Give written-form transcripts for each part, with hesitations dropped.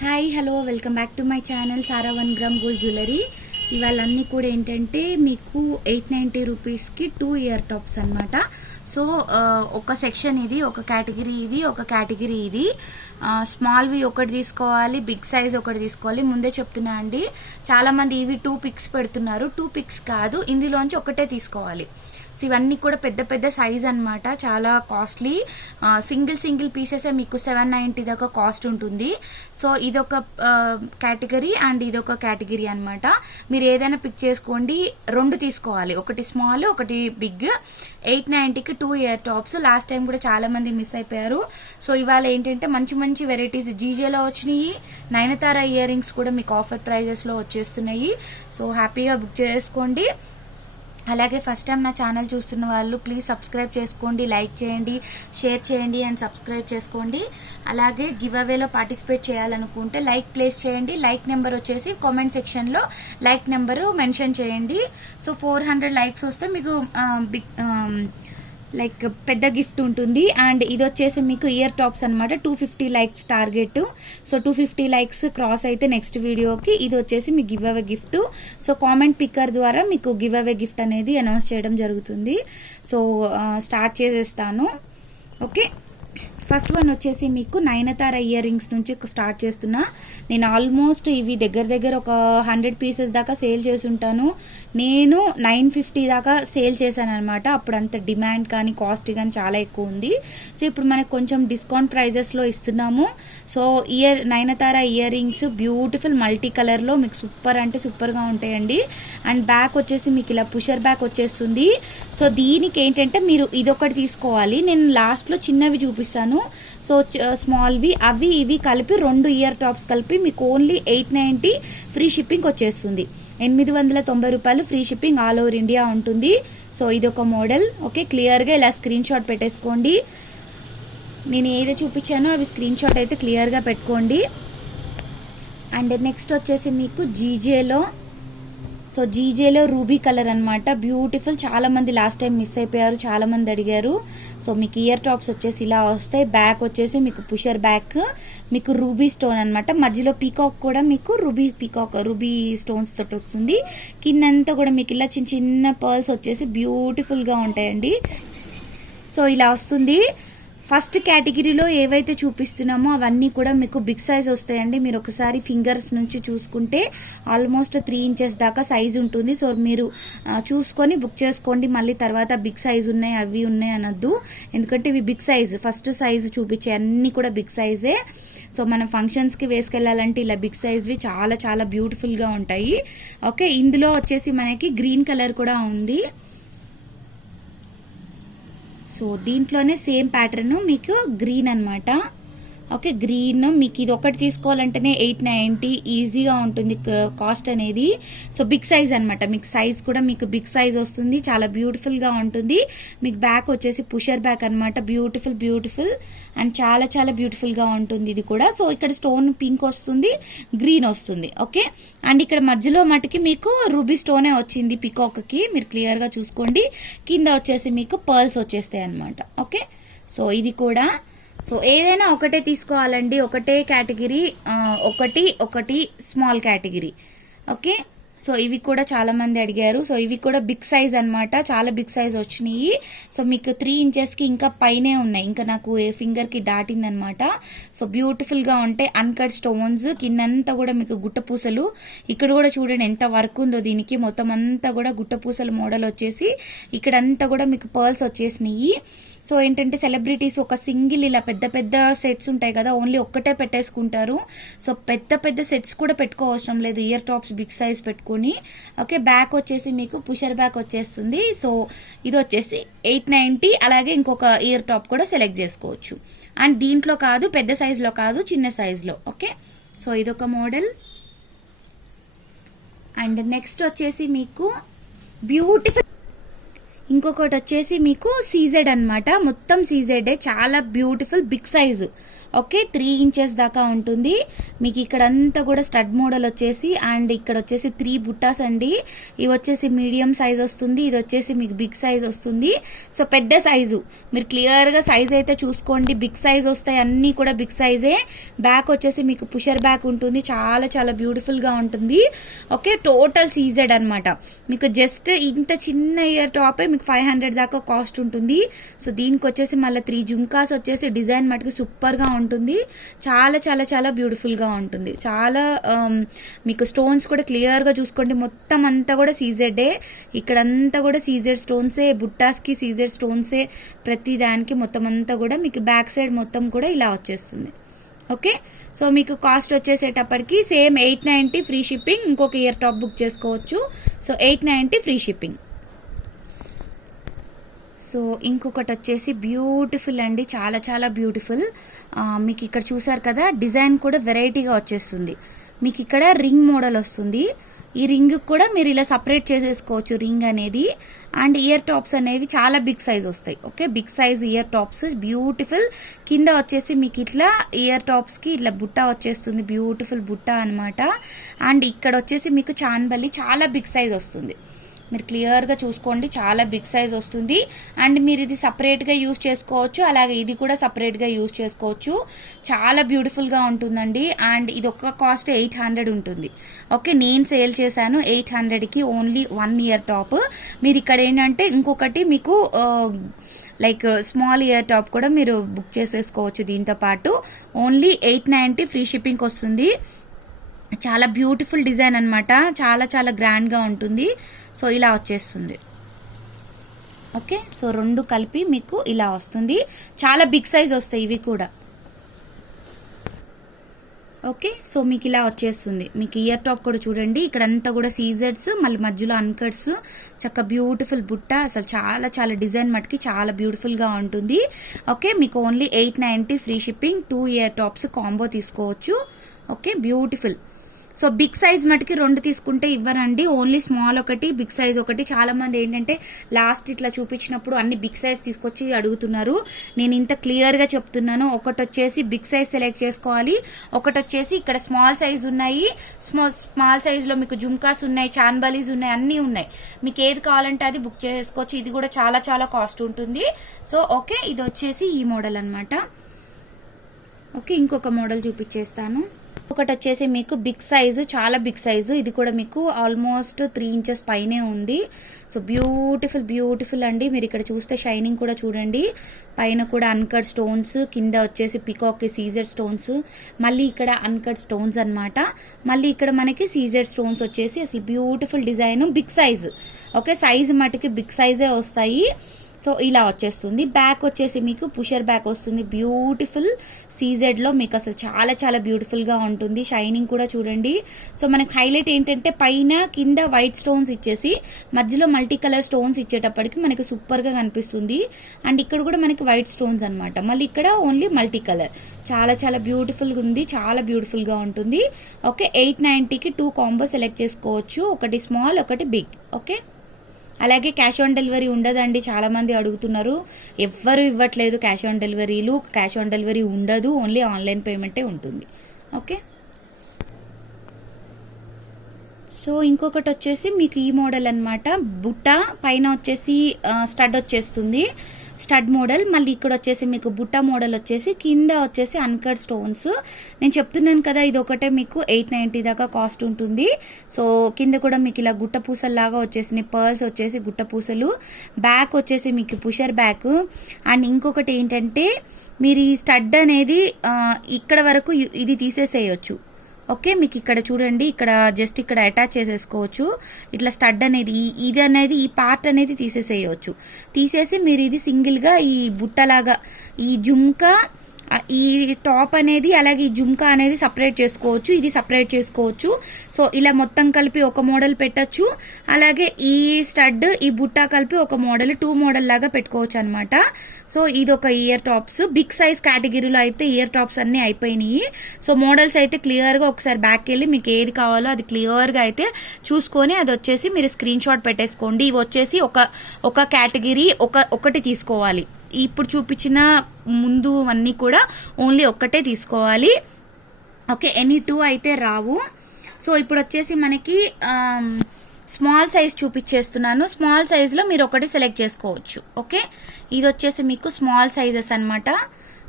Hi hello welcome back to my channel Sara 1 gram gold jewellery. ఇవాళ అన్నీ కూడా ఏంటంటే మీకు 890 రూపీస్కి 2 ఇయర్ టాప్స్ అనమాట. సో ఒక సెక్షన్ ఇది, ఒక కేటగిరీ ఇది, ఒక కేటగిరీ ఇది. స్మాల్వి ఒకటి తీసుకోవాలి, బిగ్ సైజ్ ఒకటి తీసుకోవాలి. ముందే చెప్తున్నా అండి, చాలా మంది ఇవి 2 పిక్స్ పెడుతున్నారు. 2 పిక్స్ కాదు, ఇందులోంచి ఒకటే తీసుకోవాలి. సో ఇవన్నీ కూడా పెద్ద పెద్ద సైజ్ అనమాట, చాలా కాస్ట్లీ. సింగిల్ పీసెస్ మీకు 790 దాకా కాస్ట్ ఉంటుంది. సో ఇదొక కేటగిరీ అండ్ ఇదొక కేటగిరీ అనమాట. మీరు ఏదైనా పిక్ చేసుకోండి, 2 తీసుకోవాలి, ఒకటి స్మాల్ ఒకటి బిగ్. 890కి 2 ఇయర్ టాప్స్. లాస్ట్ టైం కూడా చాలా మంది మిస్ అయిపోయారు. సో ఇవాళ ఏంటంటే మంచి మంచి వెరైటీస్ జీజేలో వచ్చినాయి. నయనతార ఇయర్ రింగ్స్ కూడా మీకు ఆఫర్ ప్రైజెస్ లో వచ్చేస్తున్నాయి. సో హ్యాపీగా బుక్ చేసుకోండి. అలాగే ఫస్ట్ టైం నా ఛానల్ చూస్తున్న వాళ్ళు ప్లీజ్ సబ్స్క్రైబ్ చేసుకోండి, లైక్ చేయండి, షేర్ చేయండి అండ్ సబ్స్క్రైబ్ చేసుకోండి. అలాగే గివ్ అవేలో పార్టిసిపేట్ చేయాలనుకుంటే లైక్ ప్లేస్ చేయండి. లైక్ నెంబర్ వచ్చేసి కామెంట్ సెక్షన్లో లైక్ నెంబరు మెన్షన్ చేయండి. సో 400 లైక్స్ వస్తే మీకు లైక్ పెద్ద గిఫ్ట్ ఉంటుంది. అండ్ ఇది వచ్చేసి మీకు ఇయర్ టాప్స్ అనమాట. 250 likes target. So 250 likes cross అయితే నెక్స్ట్ వీడియోకి ఇది వచ్చేసి me give away gift. So comment picker ద్వారా మీకు గివ్ అవే గిఫ్ట్ అనేది అనౌన్స్ చేయడం జరుగుతుంది. సో స్టార్ట్ చేసేస్తాను. ఓకే, ఫస్ట్ వన్ వచ్చేసి మీకు నయనతార ఇయర్ రింగ్స్ నుంచి స్టార్ట్ చేస్తున్నా. నేను ఆల్మోస్ట్ ఇవి దగ్గర ఒక 100 పీసెస్ దాకా సేల్ చేసి ఉంటాను. నేను 950 దాకా సేల్ చేశాను అనమాట. అప్పుడు అంత డిమాండ్ కానీ కాస్ట్ కానీ చాలా ఎక్కువ ఉంది. సో ఇప్పుడు మనకు కొంచెం డిస్కౌంట్ ప్రైజెస్లో ఇస్తున్నాము. So Nayanthara ear rings beautiful multi కలర్లో మీకు సూపర్ అంటే సూపర్గా ఉంటాయండి. అండ్ బ్యాక్ వచ్చేసి మీకు ఇలా పుషర్ బ్యాక్ వచ్చేస్తుంది. సో దీనికి ఏంటంటే మీరు ఇదొకటి తీసుకోవాలి. నేను లాస్ట్లో చిన్నవి చూపిస్తాను. సో స్మాల్వి అవి ఇవి కలిపి 2 ఇయర్ టాప్స్ కలిపి మీకు ఓన్లీ 890 ఫ్రీ షిప్పింగ్ వచ్చేస్తుంది. 890 రూపాయలు free shipping all over India ఉంటుంది. సో ఇదొక మోడల్. ఓకే, క్లియర్గా ఇలా స్క్రీన్ షాట్ పెట్టేసుకోండి. నేను ఏదో చూపించానో అవి స్క్రీన్ షాట్ అయితే క్లియర్గా పెట్టుకోండి. అండ్ నెక్స్ట్ వచ్చేసి మీకు జీజేలో. సో జీజేలో రూబీ కలర్ అనమాట, బ్యూటిఫుల్. చాలా మంది లాస్ట్ టైం మిస్ అయిపోయారు, చాలా మంది అడిగారు. సో మీకు ఇయర్ టాప్స్ వచ్చేసి ఇలా వస్తాయి. బ్యాక్ వచ్చేసి మీకు పుషర్ బ్యాక్, మీకు రూబీ స్టోన్ అనమాట. మధ్యలో పీకాక్ కూడా మీకు రూబీ స్టోన్స్ తోటి వస్తుంది. కిందంతా కూడా మీకు ఇలా చిన్న చిన్న పర్ల్స్ వచ్చేసి బ్యూటిఫుల్ గా ఉంటాయండి. సో ఇలా వస్తుంది. ఫస్ట్ కేటగిరీలో ఏవైతే చూపిస్తున్నామో అవన్నీ కూడా మీకు బిగ్ సైజ్ వస్తాయండి. మీరు ఒకసారి ఫింగర్స్ నుంచి చూసుకుంటే ఆల్మోస్ట్ 3 ఇంచెస్ దాకా సైజ్ ఉంటుంది. సో మీరు చూసుకొని బుక్ చేసుకోండి. మళ్ళీ తర్వాత బిగ్ సైజ్ ఉన్నాయి అవి ఉన్నాయి అనొద్దు, ఎందుకంటే ఇవి బిగ్ సైజ్. ఫస్ట్ సైజ్ చూపించే అన్ని కూడా బిగ్ సైజే. సో మనం ఫంక్షన్స్కి వేసుకెళ్లాలంటే ఇలా బిగ్ సైజ్వి చాలా చాలా బ్యూటిఫుల్గా ఉంటాయి. ఓకే, ఇందులో వచ్చేసి మనకి గ్రీన్ కలర్ కూడా ఉంది. సో దీంట్లోనే సేమ్ ప్యాటర్న్ మీకు గ్రీన్ అనమాట. ఓకే, గ్రీన్ మీకు ఇది ఒకటి తీసుకోవాలంటేనే 890 ఈజీగా ఉంటుంది కాస్ట్ అనేది. సో బిగ్ సైజ్ అనమాట, మీకు సైజ్ కూడా మీకు బిగ్ సైజ్ వస్తుంది, చాలా బ్యూటిఫుల్ గా ఉంటుంది. మీకు బ్యాక్ వచ్చేసి పుషర్ బ్యాక్ అనమాట, బ్యూటిఫుల్ అండ్ చాలా చాలా బ్యూటిఫుల్ గా ఉంటుంది ఇది కూడా. సో ఇక్కడ స్టోన్ పింక్ వస్తుంది, గ్రీన్ వస్తుంది. ఓకే, అండ్ ఇక్కడ మధ్యలో మటుకి మీకు రూబీ స్టోనే వచ్చింది పికాక్ కి, మీరు క్లియర్ గా చూసుకోండి. కింద వచ్చేసి మీకు పర్ల్స్ వచ్చేస్తాయి అనమాట. ఓకే, సో ఇది కూడా. సో ఏదైనా ఒకటే తీసుకోవాలండి, ఒకటే కేటగిరీ, ఒకటి స్మాల్ కేటగిరీ. ఓకే, సో ఇవి కూడా చాలా మంది అడిగారు. సో ఇవి కూడా బిగ్ సైజ్ అనమాట, చాలా బిగ్ సైజ్ వచ్చినాయి. సో మీకు 3 ఇంచెస్కి ఇంకా పైనే ఉన్నాయి, ఇంకా నాకు ఏ ఫింగర్కి దాటిందనమాట. సో బ్యూటిఫుల్గా ఉంటాయి. అన్కట్ స్టోన్స్, కిందంతా కూడా మీకు గుట్టపూసలు. ఇక్కడ కూడా చూడండి ఎంత వర్క్ ఉందో దీనికి. మొత్తం అంతా కూడా గుట్టపూసల మోడల్ వచ్చేసి ఇక్కడంతా కూడా మీకు పర్ల్స్ వచ్చేసినాయి. సో ఏంటంటే సెలబ్రిటీస్ ఒక సింగిల్ ఇలా పెద్ద పెద్ద సెట్స్ ఉంటాయి కదా, ఓన్లీ ఒక్కటే పెట్టేసుకుంటారు. సో పెద్ద సెట్స్ కూడా పెట్టుకోవసరం లేదు, ఇయర్ టాప్స్ బిగ్ సైజ్ పెట్టుకుని. ఓకే, బ్యాక్ వచ్చేసి మీకు పుషర్ బ్యాక్ వచ్చేస్తుంది. సో ఇది వచ్చేసి 890. అలాగే ఇంకొక ఇయర్ టాప్ కూడా సెలెక్ట్ చేసుకోవచ్చు. అండ్ దీంట్లో కాదు, పెద్ద సైజులో కాదు, చిన్న సైజులో. ఓకే, సో ఇదొక మోడల్. అండ్ నెక్స్ట్ వచ్చేసి మీకు బ్యూటిఫుల్ ఇంకొకటి వచ్చేసి మీకు సీజెడ్ అనమాట, మొత్తం సీజెడ్, చాలా beautiful big size. Okay 3 inches దాకా ఉంటుంది. మీకు ఇక్కడ అంతా కూడా స్టడ్ మోడల్ వచ్చేసి అండ్ ఇక్కడ వచ్చేసి 3 బుట్టాస్ అండి. ఇవి వచ్చేసి మీడియం సైజ్ వస్తుంది, ఇది వచ్చేసి మీకు బిగ్ సైజ్ వస్తుంది. సో పెద్ద సైజు మీరు క్లియర్ గా సైజ్ అయితే చూసుకోండి, బిగ్ సైజ్ వస్తాయి, అన్ని కూడా బిగ్ సైజే. బ్యాక్ వచ్చేసి మీకు పుషర్ బ్యాక్ ఉంటుంది, చాలా చాలా బ్యూటిఫుల్ గా ఉంటుంది. ఓకే టోటల్ సీజెడ్ అనమాట. మీకు జస్ట్ ఇంత చిన్న ఇయర్ టాపే మీకు 500 దాకా కాస్ట్ ఉంటుంది. సో దీనికి వచ్చేసి మళ్ళీ 3 జుంకాస్ వచ్చేసి డిజైన్ మటుకు సూపర్ గా ఉంటుంది, చాలా చాలా చాలా బ్యూటిఫుల్ గా ఉంటుంది. చాలా మీకు స్టోన్స్ కూడా క్లియర్ గా చూసుకోండి, మొత్తం అంతా కూడా సీజెడే. ఇక్కడంతా కూడా సీజెడ్ స్టోన్సే, బుట్టాస్ కి సీజెడ్ స్టోన్సే, ప్రతి దానికి మొత్తం అంతా కూడా మీకు బ్యాక్ సైడ్ మొత్తం కూడా ఇలా వచ్చేస్తుంది. ఓకే సో మీకు కాస్ట్ వచ్చేసేటప్పటికి సేమ్ 890 ఫ్రీ షిప్పింగ్. ఇంకొక ఇయర్ టాప్ బుక్ చేసుకోవచ్చు. So 890 free shipping. సో ఇంకొకటి వచ్చేసి బ్యూటిఫుల్ అండి, చాలా చాలా బ్యూటిఫుల్. మీకు ఇక్కడ చూసారు కదా డిజైన్ కూడా వెరైటీగా వచ్చేస్తుంది. మీకు ఇక్కడ రింగ్ మోడల్ వస్తుంది, ఈ రింగ్ కూడా మీరు ఇలా సపరేట్ చేసేసుకోవచ్చు రింగ్ అనేది. అండ్ ఇయర్ టాప్స్ అనేవి చాలా బిగ్ సైజ్ వస్తాయి. Okay big size ear tops beautiful. కింద వచ్చేసి మీకు ఇట్లా ఇయర్ టాప్స్ కి ఇట్లా బుట్ట వచ్చేస్తుంది, బ్యూటిఫుల్ బుట్ట అనమాట. అండ్ ఇక్కడ వచ్చేసి మీకు చాన్బల్లి చాలా బిగ్ సైజ్ వస్తుంది, మీరు క్లియర్ గా చూసుకోండి, చాలా బిగ్ సైజ్ వస్తుంది. అండ్ మీరు ఇది సపరేట్ గా యూజ్ చేసుకోవచ్చు, అలాగే ఇది కూడా సపరేట్ గా యూజ్ చేసుకోవచ్చు. చాలా బ్యూటిఫుల్ గా ఉంటుందండి. అండ్ ఇది ఒక్క కాస్ట్ 800 ఉంటుంది. ఓకే నేను సేల్ చేశాను 800 కి ఓన్లీ 1 ఇయర్ టాప్. మీరు ఇక్కడ ఏంటంటే ఇంకొకటి మీకు లైక్ స్మాల్ ఇయర్ టాప్ కూడా మీరు బుక్ చేసేసుకోవచ్చు దీంతో పాటు. ఓన్లీ 890 ఫ్రీ షిప్పింగ్ వస్తుంది. చాలా బ్యూటిఫుల్ డిజైన్ అనమాట, చాలా చాలా గ్రాండ్ గా ఉంటుంది. సో ఇలా వచ్చేస్తుంది. ఓకే సో రెండు కలిపి మీకు ఇలా వస్తుంది, చాలా బిగ్ సైజ్ వస్తాయి ఇవి కూడా. ఓకే సో మీకు ఇలా వచ్చేస్తుంది. మీకు ఇయర్ టాప్ కూడా చూడండి, ఇక్కడ అంతా కూడా సీజెడ్స్, మళ్ళీ మధ్యలో అన్కట్స్, చక్క బ్యూటిఫుల్ బుట్ట, అసలు చాలా చాలా డిజైన్ మటుకి చాలా బ్యూటిఫుల్ గా ఉంటుంది. ఓకే మీకు only 890 free shipping. 2 ear tops combo తీసుకోవచ్చు. Okay beautiful. So big size మటుకి 2 తీసుకుంటే ఇవ్వరండి, ఓన్లీ స్మాల్ ఒకటి, బిగ్ సైజ్ ఒకటి. చాలా మంది ఏంటంటే లాస్ట్ ఇట్లా చూపించినప్పుడు అన్ని బిగ్ సైజ్ తీసుకొచ్చి అడుగుతున్నారు. నేను ఇంత క్లియర్ గా చెప్తున్నాను, ఒకటి వచ్చేసి బిగ్ సైజ్ సెలెక్ట్ చేసుకోవాలి, ఒకటి వచ్చేసి ఇక్కడ స్మాల్ సైజ్ ఉన్నాయి. స్మాల్ సైజ్ లో మీకు జుంకాస్ ఉన్నాయి, చాన్బలీస్ ఉన్నాయి, అన్ని ఉన్నాయి. మీకు ఏది కావాలంటే అది బుక్ చేసుకోవచ్చు. ఇది కూడా చాలా చాలా కాస్ట్ ఉంటుంది. సో ఓకే ఇది వచ్చేసి ఈ మోడల్ అన్నమాట. ఓకే ఇంకొక మోడల్ చూపించేస్తాను. ఒకటి వచ్చేసి మీకు బిగ్ సైజు, చాలా బిగ్ సైజు, ఇది కూడా మీకు ఆల్మోస్ట్ 3 ఇంచెస్ పైనే ఉంది. సో బ్యూటిఫుల్ బ్యూటిఫుల్ అండి. మీరు ఇక్కడ చూస్తే షైనింగ్ కూడా చూడండి, పైన కూడా అన్కట్ స్టోన్స్, కింద వచ్చేసి పికాక్ సీజెడ్ స్టోన్స్, మళ్ళీ ఇక్కడ అన్కట్ స్టోన్స్ అన్నమాట. మళ్ళీ ఇక్కడ మనకి సీజెడ్ స్టోన్స్ వచ్చేసి అసలు beautiful design, big size. Okay size మటుకి బిగ్ సైజే వస్తాయి. సో ఇలా వచ్చేస్తుంది. బ్యాక్ వచ్చేసి మీకు పుషర్ బ్యాక్ వస్తుంది, బ్యూటిఫుల్ సీజెడ్ లో మీకు అసలు చాలా చాలా బ్యూటిఫుల్ గా ఉంటుంది. షైనింగ్ కూడా చూడండి. సో మనకి హైలైట్ ఏంటంటే పైన కింద వైట్ స్టోన్స్ ఇచ్చేసి మధ్యలో మల్టీ కలర్ స్టోన్స్ ఇచ్చేటప్పటికి మనకి సూపర్ గా కనిపిస్తుంది. అండ్ ఇక్కడ కూడా మనకి వైట్ స్టోన్స్ అనమాట, మళ్ళీ ఇక్కడ ఓన్లీ మల్టీ కలర్. చాలా చాలా బ్యూటిఫుల్ గా ఉంది, చాలా బ్యూటిఫుల్ గా ఉంటుంది. ఓకే 890కి 2 కాంబో సెలెక్ట్ చేసుకోవచ్చు, ఒకటి స్మాల్ ఒకటి బిగ్. ఓకే అలాగే క్యాష్ ఆన్ డెలివరీ ఉండదండి, చాలా మంది అడుగుతున్నారు, ఎవ్వరు ఇవ్వట్లేదు క్యాష్ ఆన్ డెలివరీలు. క్యాష్ ఆన్ డెలివరీ ఉండదు, ఓన్లీ ఆన్లైన్ పేమెంటే ఉంటుంది. ఓకే సో ఇంకొకటి వచ్చేసి మీకు ఈ మోడల్ అన్నమాట. బుట్ట పైన వచ్చేసి స్టడ్ వచ్చేస్తుంది, స్టడ్ మోడల్. మళ్ళీ ఇక్కడ వచ్చేసి మీకు బుట్ట మోడల్ వచ్చేసి కింద వచ్చేసి అన్కట్ స్టోన్స్. నేను చెప్తున్నాను కదా ఇది ఒకటే మీకు 890 దాకా కాస్ట్ ఉంటుంది. సో కింద కూడా మీకు ఇలా గుట్ట పూసల్లాగా వచ్చేసి పర్ల్స్ వచ్చేసి గుట్ట పూసలు. బ్యాక్ వచ్చేసి మీకు పుషర్ బ్యాక్. అండ్ ఇంకొకటి ఏంటంటే మీరు ఈ స్టడ్ అనేది ఇక్కడ వరకు ఇది తీసేసేయచ్చు. ఓకే మీకు ఇక్కడ చూడండి, ఇక్కడ జస్ట్ ఇక్కడ అటాచ్ చేసేసుకోవచ్చు. ఇట్లా స్టడ్ అనేది ఇది అనేది ఈ పార్ట్ అనేది తీసేసేయవచ్చు. తీసేసి మీరు ఇది సింగిల్ గా ఈ బుట్టలాగా ఈ జుంకా, ఈ టాప్ అనేది అలాగే ఈ జుంకా అనేది సపరేట్ చేసుకోవచ్చు, ఇది సపరేట్ చేసుకోవచ్చు. సో ఇలా మొత్తం కలిపి ఒక మోడల్ పెట్టచ్చు. అలాగే ఈ స్టడ్ ఈ బుట్ట కలిపి ఒక మోడల్ 2 మోడల్ లాగా పెట్టుకోవచ్చు అనమాట. సో ఇది ఒక ఇయర్ టాప్స్. బిగ్ సైజ్ కేటగిరీలో అయితే ఇయర్ టాప్స్ అన్ని అయిపోయినాయి. సో మోడల్స్ అయితే క్లియర్ గా ఒకసారి బ్యాక్ వెళ్ళి మీకు ఏది కావాలో అది క్లియర్ గా అయితే చూసుకొని అది వచ్చేసి మీరు స్క్రీన్ షాట్ పెట్టేసుకోండి. ఇవి వచ్చేసి ఒక కేటగిరీ ఒకటి తీసుకోవాలి. ఇప్పుడు చూపించిన ముందు అన్నీ కూడా ఓన్లీ ఒక్కటే తీసుకోవాలి. ఓకే, ఎనీ 2 అయితే రావు. సో ఇప్పుడు వచ్చేసి మనకి స్మాల్ సైజ్ చూపించేస్తున్నాను. స్మాల్ సైజ్లో మీరు ఒకటి సెలెక్ట్ చేసుకోవచ్చు. ఓకే, ఇది వచ్చేసి మీకు స్మాల్ సైజెస్ అన్నమాట.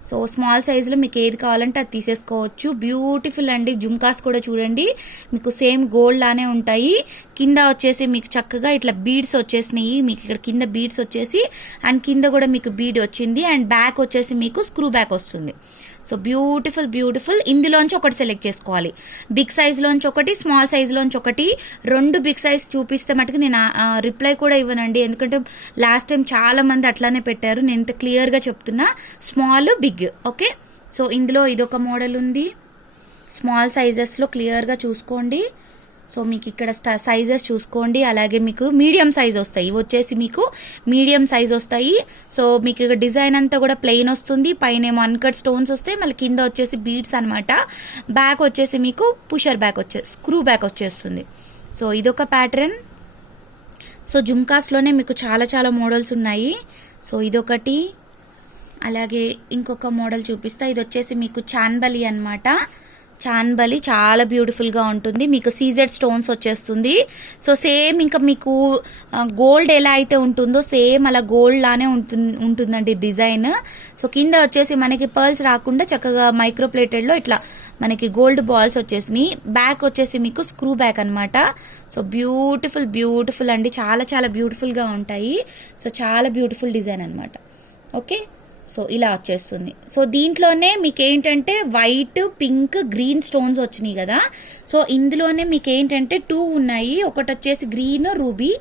సో స్మాల్ సైజులో మీకు ఏది కావాలంటే అది తీసేసుకోవచ్చు. బ్యూటిఫుల్ అండి. జుమ్కాస్ కూడా చూడండి మీకు సేమ్ గోల్డ్ లానే ఉంటాయి. కింద వచ్చేసి మీకు చక్కగా ఇట్లా బీడ్స్ వచ్చేసినాయి. మీకు ఇక్కడ కింద బీడ్స్ వచ్చేసి అండ్ కింద కూడా మీకు బీడ్ వచ్చింది అండ్ బ్యాక్ వచ్చేసి మీకు స్క్రూ బ్యాక్ వస్తుంది. So beautiful beautiful. ఇందులోంచి ఒకటి సెలెక్ట్ చేసుకోవాలి. బిగ్ సైజ్ లోంచి ఒకటి, స్మాల్ సైజ్ లోంచి ఒకటి. 2 బిగ్ సైజ్ చూపిస్తే మటుకు నేను రిప్లై కూడా ఇవ్వనండి, ఎందుకంటే లాస్ట్ టైం చాలా మంది అట్లానే పెట్టారు. నేను ఇంత క్లియర్ గా చెప్తున్నా, స్మాల్ బిగ్. ఓకే, సో ఇందులో ఇదొక మోడల్ ఉంది. స్మాల్ సైజెస్ లో క్లియర్ గా చూసుకోండి. సో మీకు ఇక్కడ సైజెస్ చూసుకోండి. అలాగే మీకు మీడియం సైజ్ వస్తాయి. ఇవి వచ్చేసి మీకు మీడియం సైజ్ వస్తాయి. సో మీకు ఇక్కడ డిజైన్ అంతా కూడా ప్లెయిన్ వస్తుంది. పైన ఏమో అన్కట్ స్టోన్స్ వస్తాయి. మళ్ళీ కింద వచ్చేసి బీడ్స్ అనమాట. బ్యాక్ వచ్చేసి మీకు పుషర్ బ్యాక్ స్క్రూ బ్యాక్ వచ్చేస్తుంది. సో ఇదొక ప్యాటర్న్. సో జుమ్కాస్లోనే మీకు చాలా చాలా మోడల్స్ ఉన్నాయి. సో ఇదొకటి. అలాగే ఇంకొక మోడల్ చూపిస్తా. ఇది వచ్చేసి మీకు చాన్బలి అన్నమాట. చాన్బలి చాలా బ్యూటిఫుల్ గా ఉంటుంది. మీకు సీజెడ్ స్టోన్స్ వచ్చేస్తుంది. సో సేమ్ ఇంకా మీకు గోల్డ్ ఎలా అయితే ఉంటుందో సేమ్ అలా గోల్డ్ లానే ఉంటుందండి డిజైన్. సో కింద వచ్చేసి మనకి పర్ల్స్ రాకుండా చక్కగా మైక్రో ప్లేటెడ్ లో ఇట్లా మనకి గోల్డ్ బాల్స్ వచ్చేసినాయి. బ్యాక్ వచ్చేసి మీకు స్క్రూ బ్యాక్ అన్నమాట. సో బ్యూటిఫుల్ బ్యూటిఫుల్ అండి. చాలా చాలా బ్యూటిఫుల్ గా ఉంటాయి. సో చాలా బ్యూటిఫుల్ డిజైన్ అన్నమాట. ఓకే, సో ఇలా వచ్చేస్తుంది. సో దీంట్లోనే మీకు ఏంటంటే వైట్, పింక్, గ్రీన్ స్టోన్స్ వచ్చినాయి కదా. సో ఇందులోనే మీకు ఏంటంటే 2 ఉన్నాయి. ఒకటి వచ్చేసి గ్రీన్ రూబీ,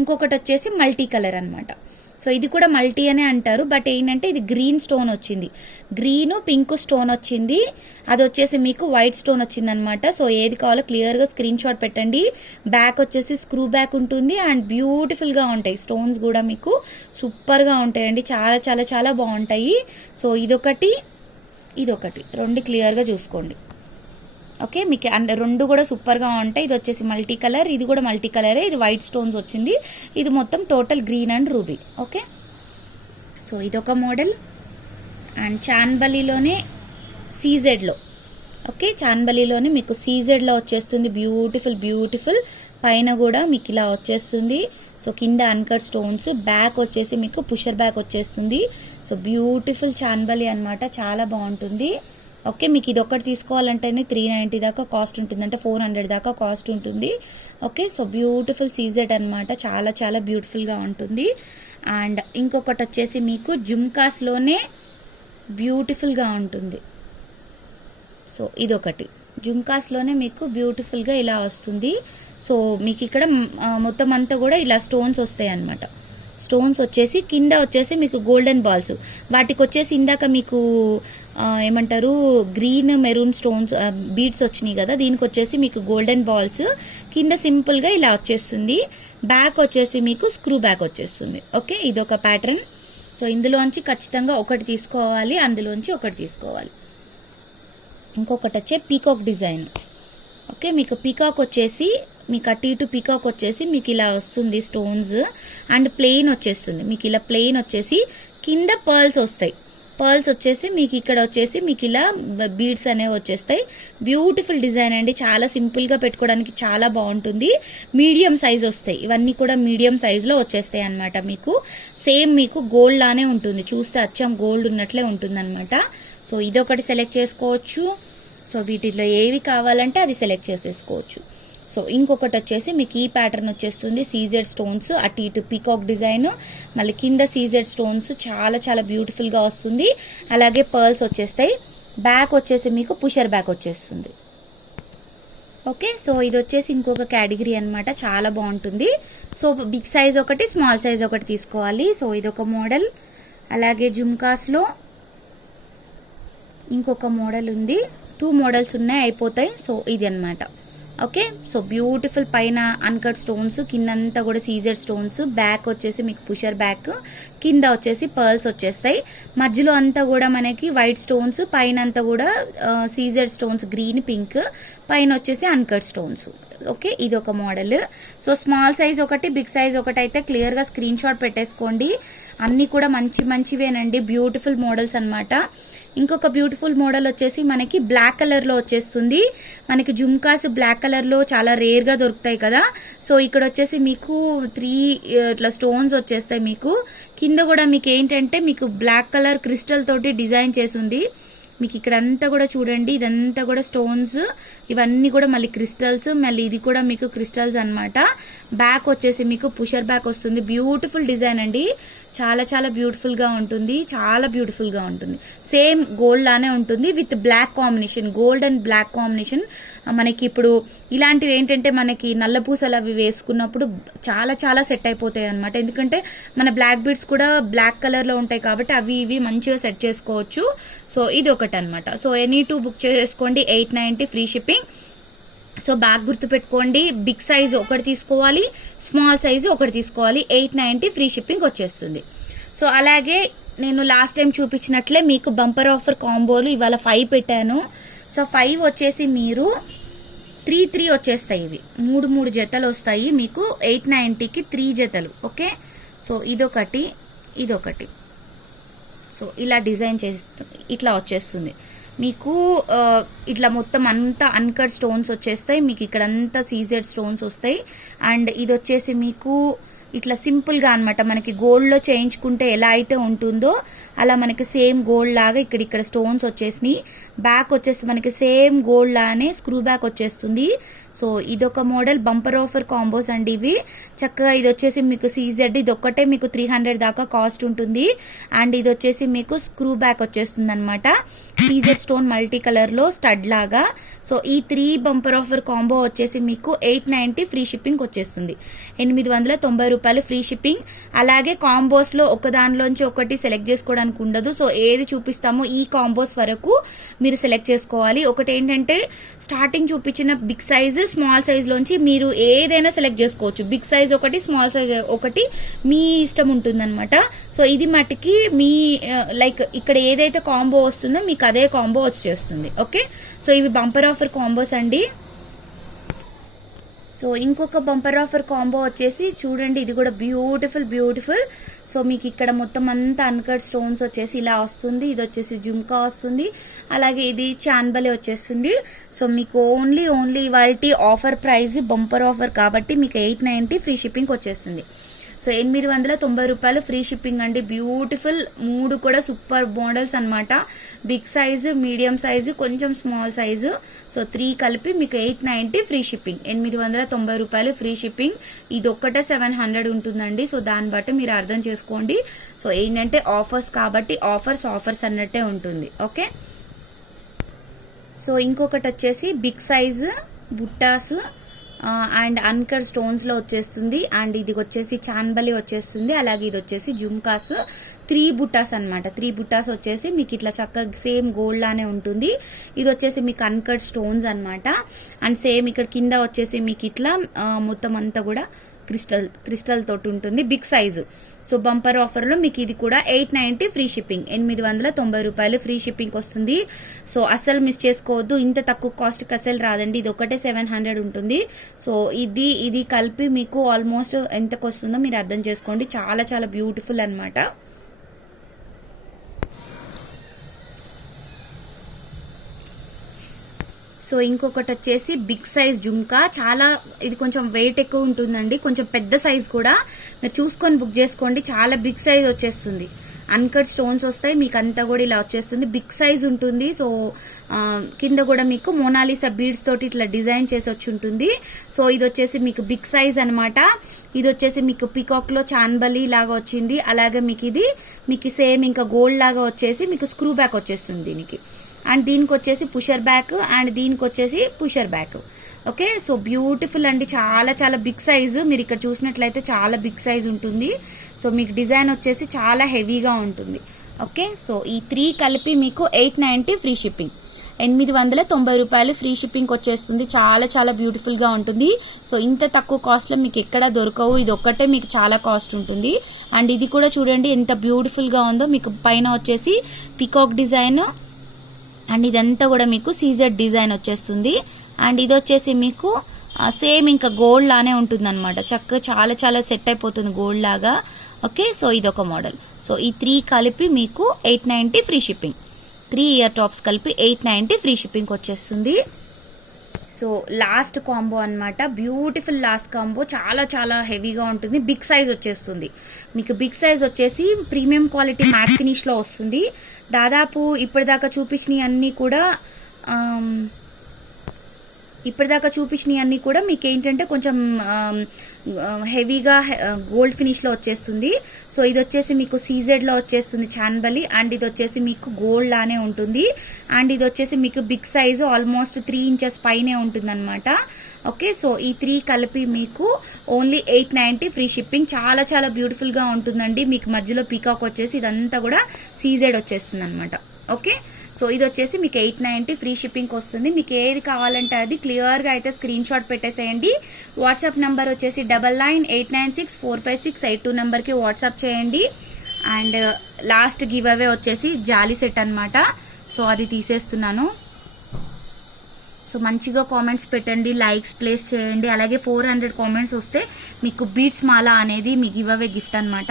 ఇంకొకటి వచ్చేసి మల్టీ కలర్ అన్నమాట. సో ఇది కూడా మల్టీ అనే అంటారు, బట్ ఏంటంటే ఇది గ్రీన్ స్టోన్ వచ్చింది. గ్రీన్ పింక్ స్టోన్ వచ్చింది. అది వచ్చేసి మీకు వైట్ స్టోన్ వచ్చింది అనమాట. సో ఏది కావాలో క్లియర్ గా స్క్రీన్ షాట్ పెట్టండి. బ్యాక్ వచ్చేసి స్క్రూ బ్యాక్ ఉంటుంది అండ్ బ్యూటిఫుల్ గా ఉంటాయి. స్టోన్స్ కూడా మీకు సూపర్ గా ఉంటాయండి. చాలా చాలా చాలా బాగుంటాయి. సో ఇదొకటి, ఇదొకటి, 2 క్లియర్ గా చూసుకోండి. ఓకే, మీకు 2 కూడా సూపర్ గా ఉంటాయి. ఇది వచ్చేసి మల్టీ కలర్, ఇది కూడా మల్టీ కలరే. ఇది వైట్ స్టోన్స్ వచ్చింది. ఇది మొత్తం total green and ruby. Okay, so ఇదొక మోడల్. అండ్ చాన్బలిలోనే సీజెడ్లో, ఓకే, చాన్బలిలోనే మీకు సీజెడ్లో వచ్చేస్తుంది. Beautiful beautiful. పైన కూడా మీకు ఇలా వచ్చేస్తుంది. సో కింద అన్కట్ స్టోన్స్, బ్యాక్ వచ్చేసి మీకు పుషర్ బ్యాక్ వచ్చేస్తుంది. సో బ్యూటిఫుల్ చాన్బలి అన్నమాట. చాలా బాగుంటుంది. ఓకే, మీకు ఇది ఒకటి తీసుకోవాలంటేనే 390 దాకా కాస్ట్ ఉంటుంది, అంటే 400 దాకా కాస్ట్ ఉంటుంది. ఓకే, సో బ్యూటిఫుల్ సీజెడ్ అన్నమాట. చాలా చాలా బ్యూటిఫుల్గా ఉంటుంది. అండ్ ఇంకొకటి వచ్చేసి మీకు జుమ్కాస్లోనే బ్యూటిఫుల్గా ఉంటుంది. సో ఇదొకటి జుమ్కాస్లోనే మీకు బ్యూటిఫుల్గా ఇలా వస్తుంది. సో మీకు ఇక్కడ మొత్తం అంతా కూడా ఇలా స్టోన్స్ వస్తాయి అన్నమాట. స్టోన్స్ వచ్చేసి కింద వచ్చేసి మీకు గోల్డెన్ బాల్స్. వాటికి వచ్చేసి ఇందాక మీకు ఏమంటారు గ్రీన్ మెరూన్ స్టోన్స్ బీడ్స్ వచ్చినాయి కదా, దీనికి వచ్చేసి మీకు గోల్డెన్ బాల్స్. కింద సింపుల్ గా ఇలా వచ్చేస్తుంది. బ్యాక్ వచ్చేసి మీకు స్క్రూ బ్యాక్ వచ్చేస్తుంది. ఓకే, ఇదొక ప్యాటర్న్. సో ఇందులోంచి ఖచ్చితంగా ఒకటి తీసుకోవాలి, అందులోంచి ఒకటి తీసుకోవాలి. ఇంకొకటి వచ్చే పీకాక్ డిజైన్. ఓకే, మీకు పీకాక్ వచ్చేసి మీకు అటు ఇటు పీకాక్ వచ్చేసి మీకు ఇలా వస్తుంది స్టోన్స్ అండ్ ప్లెయిన్ వచ్చేస్తుంది. మీకు ఇలా ప్లెయిన్ వచ్చేసి కింద పర్ల్స్ వస్తాయి. పర్ల్స్ వచ్చేసి మీకు ఇక్కడ వచ్చేసి మీకు ఇలా బీడ్స్ అనేవి వచ్చేస్తాయి. బ్యూటిఫుల్ డిజైన్ అండి. చాలా సింపుల్ గా పెట్టుకోవడానికి చాలా బాగుంటుంది. మీడియం సైజ్ వస్తాయి. ఇవన్నీ కూడా మీడియం సైజ్ లో వచ్చేస్తాయి అన్నమాట. మీకు సేమ్ మీకు గోల్డ్ లానే ఉంటుంది. చూస్తే అచ్చం గోల్డ్ ఉన్నట్లే ఉంటుంది అనమాట. సో ఇదొకటి సెలెక్ట్ చేసుకోవచ్చు. సో వీటిలో ఏవి కావాలంటే అది సెలెక్ట్ చేసేసుకోవచ్చు. సో ఇంకొకటి వచ్చేసి మీకు ఈ ప్యాటర్న్ వచ్చేస్తుంది. సీజెడ్ స్టోన్స్, అటు ఇటు పీకాక్ డిజైన్, మళ్ళీ కింద సీజెడ్ స్టోన్స్. చాలా చాలా బ్యూటిఫుల్ గా వస్తుంది. అలాగే పర్ల్స్ వచ్చేస్తాయి. బ్యాక్ వచ్చేసి మీకు పుషర్ బ్యాక్ వచ్చేస్తుంది. ఓకే, సో ఇది వచ్చేసి ఇంకొక కేటగిరీ అన్నమాట. చాలా బాగుంటుంది. సో బిగ్ సైజ్ ఒకటి, స్మాల్ సైజ్ ఒకటి తీసుకోవాలి. సో ఇదొక మోడల్. అలాగే జుమ్కాస్ లో ఇంకొక మోడల్ ఉంది. 2 మోడల్స్ ఉన్నాయి, అయిపోతాయి. సో ఇది అన్నమాట. ఓకే. సో బ్యూటిఫుల్ పైన అన్కట్ స్టోన్స్, కిందంతా కూడా సీజర్ స్టోన్స్, బ్యాక్ వచ్చేసి మీకు పుషర్ బ్యాక్, కింద వచ్చేసి పర్ల్స్ వచ్చేస్తాయి, మధ్యలో అంతా కూడా మనకి వైట్ స్టోన్స్, పైన అంతా కూడా సీజర్ స్టోన్స్ గ్రీన్ పింక్, పైన వచ్చేసి అన్కట్ స్టోన్స్. ఓకే, ఇది ఒక మోడల్. సో స్మాల్ సైజ్ ఒకటి, బిగ్ సైజ్ ఒకటి అయితే క్లియర్ గా స్క్రీన్ షాట్ పెట్టేసుకోండి. అన్ని కూడా మంచివేనండి, బ్యూటిఫుల్ మోడల్స్ అన్నమాట. ఇంకొక బ్యూటిఫుల్ మోడల్ వచ్చేసి మనకి బ్లాక్ కలర్ లో వచ్చేస్తుంది. మనకి జుమ్కాస్ బ్లాక్ కలర్ లో చాలా రేర్ గా దొరుకుతాయి కదా. సో ఇక్కడ వచ్చేసి మీకు 3 ఇట్లా స్టోన్స్ వచ్చేస్తాయి. మీకు కింద కూడా మీకు ఏంటంటే మీకు బ్లాక్ కలర్ క్రిస్టల్ తోటి డిజైన్ చేసింది. మీకు ఇక్కడ అంతా కూడా చూడండి, ఇదంతా కూడా స్టోన్స్, ఇవన్నీ కూడా మళ్ళీ క్రిస్టల్స్, మళ్ళీ ఇది కూడా మీకు క్రిస్టల్స్ అన్నమాట. బ్యాక్ వచ్చేసి మీకు పుషర్ బ్యాక్ వస్తుంది. బ్యూటిఫుల్ డిజైన్ అండి, చాలా బ్యూటిఫుల్ గా ఉంటుంది, చాలా బ్యూటిఫుల్ గా ఉంటుంది. సేమ్ గోల్డ్ లానే ఉంటుంది with black combination, gold and black combination. మనకి ఇప్పుడు ఇలాంటివి ఏంటంటే మనకి నల్ల పూసలు అవి వేసుకున్నప్పుడు చాలా సెట్ అయిపోతాయి అనమాట. ఎందుకంటే మన బ్లాక్ బీడ్స్ కూడా బ్లాక్ కలర్ లో ఉంటాయి కాబట్టి అవి ఇవి మంచిగా సెట్ చేసుకోవచ్చు. సో ఇది ఒకటి అనమాట. సో ఎనీ 2 బుక్ చేసుకోండి, 890 ఫ్రీ షిప్పింగ్. సో బాగా గుర్తుపెట్టుకోండి, బిగ్ సైజ్ ఒకటి తీసుకోవాలి, స్మాల్ సైజ్ ఒకటి తీసుకోవాలి, 890 ఫ్రీ షిప్పింగ్ వచ్చేస్తుంది. సో అలాగే నేను లాస్ట్ టైం చూపించినట్లే మీకు బంపర్ ఆఫర్ కాంబోలు ఇవాళ 5 పెట్టాను. సో 5 వచ్చేసి మీరు 3 వచ్చేస్తాయి. ఇవి 3 జతలు వస్తాయి మీకు 890కి 3 జతలు. ఓకే, సో ఇదొకటి, ఇదొకటి. సో ఇలా డిజైన్ చేస్తుంది, ఇట్లా వచ్చేస్తుంది మీకు. ఇట్లా మొత్తం అంతా అన్కట్ స్టోన్స్ వచ్చేస్తాయి మీకు. ఇక్కడ అంతా సీజెడ్ స్టోన్స్ వస్తాయి. అండ్ ఇది వచ్చేసి మీకు ఇట్లా సింపుల్ గా అనమాట, మనకి గోల్డ్ లో చేయించుకుంటే ఎలా అయితే ఉంటుందో అలా మనకి సేమ్ గోల్డ్ లాగా ఇక్కడ స్టోన్స్ వచ్చేసినాయి. బ్యాక్ వచ్చేసి మనకి సేమ్ గోల్డ్ లానే స్క్రూ బ్యాక్ వచ్చేస్తుంది. సో ఇదొక మోడల్, బంపర్ ఆఫర్ కాంబోస్ అండి ఇవి. చక్కగా ఇది వచ్చేసి మీకు సీజెడ్, ఇది ఒక్కటే మీకు 300 దాకా కాస్ట్ ఉంటుంది. అండ్ ఇది వచ్చేసి మీకు స్క్రూ బ్యాక్ వచ్చేస్తుంది అనమాట, సీజెడ్ స్టోన్ మల్టీ కలర్ లో స్టడ్ లాగా. సో ఈ 3 బంపర్ ఆఫర్ కాంబో వచ్చేసి మీకు 890 ఫ్రీ షిప్పింగ్ వచ్చేస్తుంది, 890 రూపాయలు ఫ్రీ షిప్పింగ్. అలాగే కాంబోస్ లో ఒక దానిలోంచి ఒకటి సెలెక్ట్ చేసుకోవడానికి ఉండదు. సో ఏది చూపిస్తామో ఈ కాంబోస్ వరకు మీరు సెలెక్ట్ చేసుకోవాలి. ఒకటి ఏంటంటే స్టార్టింగ్ చూపించిన బిగ్ సైజ్, స్మాల్ సైజ్ లోంచి మీరు ఏదైనా సెలెక్ట్ చేసుకోవచ్చు. బిగ్ సైజ్ ఒకటి, స్మాల్ సైజ్ ఒకటి, మీ ఇష్టం ఉంటుందన్నమాట. సో ఇది మటుకి మీ లైక్ ఇక్కడ ఏదైతే కాంబో వస్తుందో మీకు అదే కాంబో వచ్చేస్తుంది. ఓకే, సో ఇవి బంపర్ ఆఫర్ కాంబోస్ అండి. సో ఇంకొక బంపర్ ఆఫర్ కాంబో వచ్చేసి చూడండి, ఇది కూడా బ్యూటిఫుల్. సో మీకు ఇక్కడ మొత్తం అంతా అన్కట్ స్టోన్స్ వచ్చేసి ఇలా వస్తుంది. ఇది వచ్చేసి జుమ్కా వస్తుంది, అలాగే ఇది చాన్బలే వచ్చేస్తుంది. సో మీకు ఓన్లీ ఇవాల్టి ఆఫర్ ప్రైస్ బంపర్ ఆఫర్ కాబట్టి మీకు 890 ఫ్రీ షిప్పింగ్ వచ్చేస్తుంది. సో 890 రూపాయలు ఫ్రీ షిప్పింగ్ అండి. బ్యూటిఫుల్ 3 కూడా సూపర్ మోడల్స్ అన్నమాట. బిగ్ సైజు, మీడియం సైజు, కొంచెం స్మాల్ సైజు. సో 3 కలిపి మీకు 890 ఫ్రీ షిప్పింగ్, 890 రూపాయలు ఫ్రీ షిప్పింగ్. ఇది ఒక్కటే 700 ఉంటుందండి. సో దాన్ని బట్టి మీరు అర్థం చేసుకోండి. సో ఏంటంటే ఆఫర్స్ కాబట్టి ఆఫర్స్ అన్నట్టే ఉంటుంది. ఓకే, సో ఇంకొకటి వచ్చేసి బిగ్ సైజు బుట్టాస్ అండ్ అన్కట్ స్టోన్స్ లో వచ్చేస్తుంది. అండ్ ఇది వచ్చేసి చాన్బలి వచ్చేస్తుంది. అలాగే ఇది వచ్చేసి జుమ్కాస్ 3 బుట్టాస్ అనమాట. 3 బుట్టాస్ వచ్చేసి మీకు ఇట్లా చక్కగా సేమ్ గోల్డ్ లానే ఉంటుంది. ఇది వచ్చేసి మీకు అన్కట్ స్టోన్స్ అనమాట. అండ్ సేమ్ ఇక్కడ కింద వచ్చేసి మీకు ఇట్లా మొత్తం అంతా కూడా క్రిస్టల్ తోటి ఉంటుంది, big size. So bumper offer లో మీకు ఇది కూడా 890 ఫ్రీ షిప్పింగ్, 890 రూపాయలు ఫ్రీ షిప్పింగ్ వస్తుంది. సో అస్సలు మిస్ చేసుకోవద్దు, ఇంత తక్కువ కాస్ట్ కి అసలు రాదండి. ఇది ఒకటే 700 ఉంటుంది. సో ఇది కలిపి మీకు ఆల్మోస్ట్ ఎంతకు వస్తుందో మీరు అర్థం చేసుకోండి. చాలా బ్యూటిఫుల్ అన్నమాట. సో ఇంకొకటి వచ్చేసి బిగ్ సైజ్ జుమ్కా, చాలా ఇది కొంచెం వెయిట్ ఎక్కువ ఉంటుందండి, కొంచెం పెద్ద సైజ్ కూడా. మీరు చూసుకొని బుక్ చేసుకోండి, చాలా బిగ్ సైజ్ వచ్చేస్తుంది. అన్కట్ స్టోన్స్ వస్తాయి మీకు, అంతా కూడా ఇలా వచ్చేస్తుంది, బిగ్ సైజ్ ఉంటుంది. సో కింద కూడా మీకు మోనాలిసా బీడ్స్ తోటి ఇట్లా డిజైన్ చేసి వచ్చి ఉంటుంది. సో ఇది వచ్చేసి మీకు బిగ్ సైజ్ అనమాట. ఇది వచ్చేసి మీకు పికాక్ లో చాన్బలి లాగా వచ్చింది. అలాగే మీకు సేమ్ ఇంకా గోల్డ్ లాగా వచ్చేసి మీకు స్క్రూ బ్యాక్ వచ్చేస్తుంది దీనికి. అండ్ దీనికి వచ్చేసి పుషర్ బ్యాక్, అండ్ దీనికి వచ్చేసి pusher back. Okay, so beautiful అండి, చాలా బిగ్ సైజు. మీరు ఇక్కడ చూసినట్లయితే చాలా బిగ్ సైజ్ ఉంటుంది. సో మీకు డిజైన్ వచ్చేసి చాలా హెవీగా ఉంటుంది. ఓకే, సో ఈ 3 కలిపి మీకు 890 ఫ్రీ షిప్పింగ్, 890 రూపాయలు ఫ్రీ షిప్పింగ్ వచ్చేస్తుంది. చాలా చాలా బ్యూటిఫుల్ గా ఉంటుంది. సో ఇంత తక్కువ కాస్ట్ లో మీకు ఎక్కడా దొరకవు, ఇది ఒక్కటే మీకు చాలా కాస్ట్ ఉంటుంది. అండ్ ఇది కూడా చూడండి ఎంత బ్యూటిఫుల్ గా ఉందో, మీకు పైన వచ్చేసి పికాక్ డిజైన్ అండ్ ఇదంతా కూడా మీకు సీజెడ్ డిజైన్ వచ్చేస్తుంది. అండ్ ఇది వచ్చేసి మీకు సేమ్ ఇంకా గోల్డ్ లానే ఉంటుంది అనమాట, చక్కగా చాలా చాలా సెట్ అయిపోతుంది గోల్డ్ లాగా. ఓకే, సో ఇదొక మోడల్. సో ఈ 3 కలిపి మీకు 890 ఫ్రీ షిప్పింగ్, 3 ఇయర్ టాప్స్ కలిపి 890 ఫ్రీ షిప్పింగ్ వచ్చేస్తుంది. సో లాస్ట్ కాంబో అన్నమాట, బ్యూటిఫుల్ లాస్ట్ కాంబో, చాలా చాలా హెవీగా ఉంటుంది. బిగ్ సైజ్ వచ్చేస్తుంది మీకు. బిగ్ సైజ్ వచ్చేసి ప్రీమియం క్వాలిటీ మ్యాట్ ఫినిష్ లో వస్తుంది. దాదాపు ఇప్పటిదాకా చూపించినవి అన్ని కూడా మీకు ఏంటంటే కొంచెం హెవీగా గోల్డ్ ఫినిష్ లో వచ్చేస్తుంది. సో ఇది వచ్చేసి మీకు సీజెడ్ లో వచ్చేస్తుంది చాన్బలి, అండ్ ఇది వచ్చేసి మీకు గోల్డ్ లానే ఉంటుంది. అండ్ ఇది వచ్చేసి మీకు బిగ్ సైజ్, ఆల్మోస్ట్ 3 ఇంచెస్ పైనే ఉంటుంది అనమాట. ఓకే, సో ఈ 3 కలిపి మీకు ఓన్లీ 890 ఫ్రీ షిప్పింగ్. చాలా చాలా బ్యూటిఫుల్ గా ఉంటుందండి. మీకు మధ్యలో పీకాక్ వచ్చేసి ఇదంతా కూడా సీజెడ్ వచ్చేస్తుంది అనమాట. ఓకే, సో ఇది వచ్చేసి మీకు 890 ఫ్రీ షిప్పింగ్ వస్తుంది. మీకు ఏది కావాలంటే అది క్లియర్ గా అయితే స్క్రీన్ షాట్ పెట్టేసేయండి. వాట్సాప్ నంబర్ వచ్చేసి 9989645682 నంబర్ కి వాట్సాప్ చేయండి. అండ్ లాస్ట్ గివ్ అవే వచ్చేసి జాలీ సెట్ అన్నమాట. సో అది తీసేస్తున్నాను. సో మంచిగా కామెంట్స్ పెట్టండి, లైక్స్ ప్లేస్ చేయండి. అలాగే 400 కామెంట్స్ వస్తే మీకు బీట్స్ మాలా అనేది మీ గివ్ అవే గిఫ్ట్ అన్నమాట.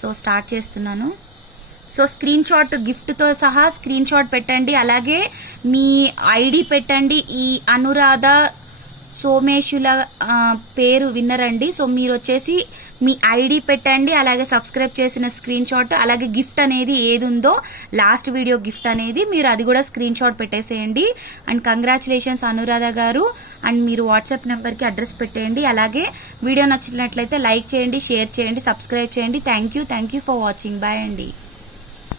సో స్టార్ట్ చేస్తున్నాను. సో స్క్రీన్ షాట్, గిఫ్ట్ తో సహా స్క్రీన్ షాట్ పెట్టండి. అలాగే మీ ఐడి పెట్టండి. ఈ అనురాధ సోమేశుల పేరు విన్నరండి. సో మీరు వచ్చేసి మీ ఐడి పెట్టండి, అలాగే సబ్స్క్రైబ్ చేసిన స్క్రీన్ షాట్, అలాగే గిఫ్ట్ అనేది ఏది ఉందో లాస్ట్ వీడియో గిఫ్ట్ అనేది మీరు అది కూడా స్క్రీన్ షాట్ పెట్టేసేయండి. అండ్ కంగ్రాచులేషన్స్ అనురాధ గారు. అండ్ మీరు వాట్సాప్ నెంబర్ కి అడ్రస్ పెట్టేయండి. అలాగే వీడియో నచ్చినట్లయితే లైక్ చేయండి, షేర్ చేయండి, సబ్స్క్రైబ్ చేయండి. Thank you for watching. Bye అండి.